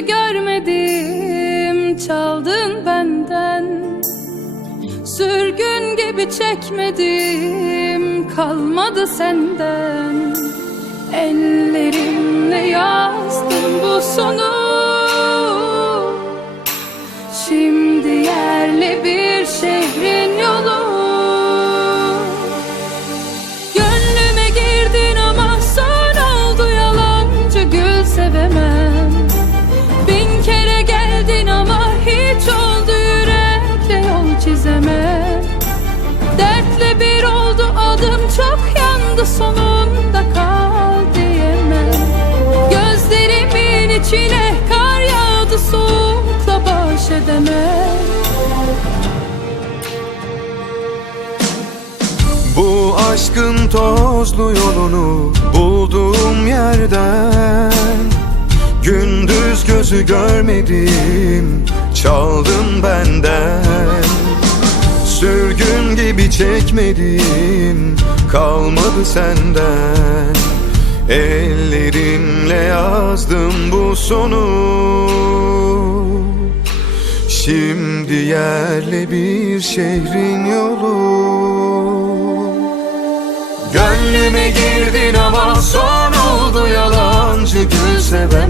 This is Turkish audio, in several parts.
görmedim çaldın benden. Sürgün gibi çekmedim kalmadı senden. Ellerimle yazdım bu sonu. Yandı sonunda kal diyemem. Gözlerimin içine kar yağdı soğukla baş edemem. Bu aşkın tozlu yolunu bulduğum yerden Gündüz gözü görmedim çaldın benden Sürgün gibi çekmedim kalmadı senden. Ellerimle yazdım bu sonu. Şimdi yerli bir şehrin yolu. Gönlüme girdin ama son oldu yalancı gül sevemem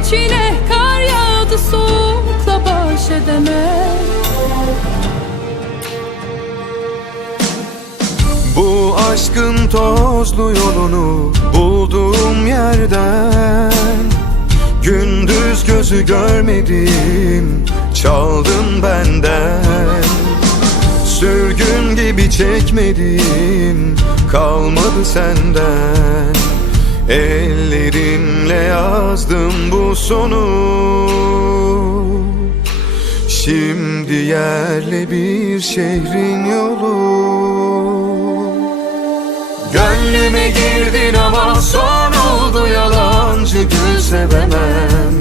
Gözlerimin içine kar yağdı soğukla baş edemem Bu aşkın tozlu yolunu bulduğum yerden Gündüz gözü görmedim çaldın benden. Sürgün gibi çekmedim kalmadı senden. Ellerimle yazdım bu sonu. Şimdi yerli bir şehrin yolu. Gönlüme girdin ama son oldu yalancı gül sevemem.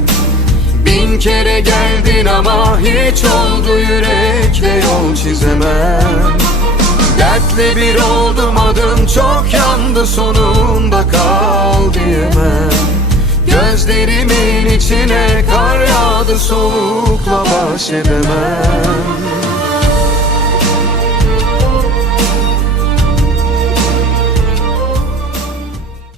Bin kere geldin ama hiç oldu yürekle yol çizemem. Dertle bir oldum adım çok yandı sonunda kal diyemem Gözlerimin içine kar yağdı soğukla baş edemem